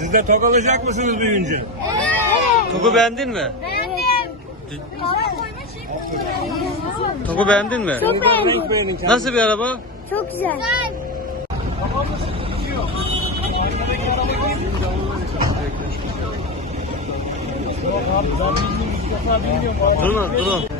Siz de tok alacak mısınız büyüyünce? Evet. Toku beğendin mi? Beğendim. Şey Toku beğendin mi? Çok beğendim. Nasıl bir araba? Çok güzel. Durun durun.